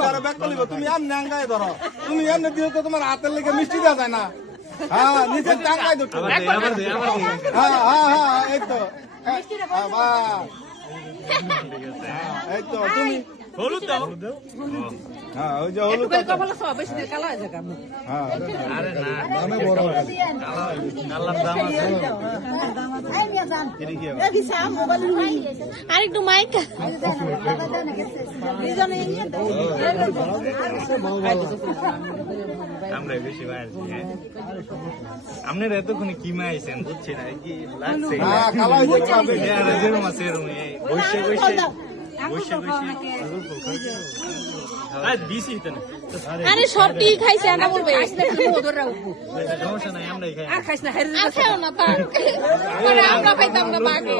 ধরো ব্যাগ কলিব তুমি এমনি আঙ্গায় ধরো তুমি এমনি দিও তো তোমার হাতের লেগে মিষ্টি দেওয়া যায় না হ্যাঁ নিচে টাঙ্গাই ধরতো হ্যাঁ এই তো এই তো তুমি হলুদ দাও হ্যাঁ ওই যে হলুদ কপালে সব বেশি কালো হয়ে যায় হ্যাঁ আরে না দামে বড় কালার দাম আছে আর একটু মাইক আমরা বেশি মারছি আপনারা এতক্ষণে কি মাইছেন বুঝছি না কি লাগছে হ্যাঁ কালো হয়ে যাবে যেরকম আছে এরকম বসে বসে আরে সবটি খাইছে না বলবে সমস্যা নাই আমরাই খাই আর খাইস না হেরে আর খাও না তা আমরা খাইতাম না বাগে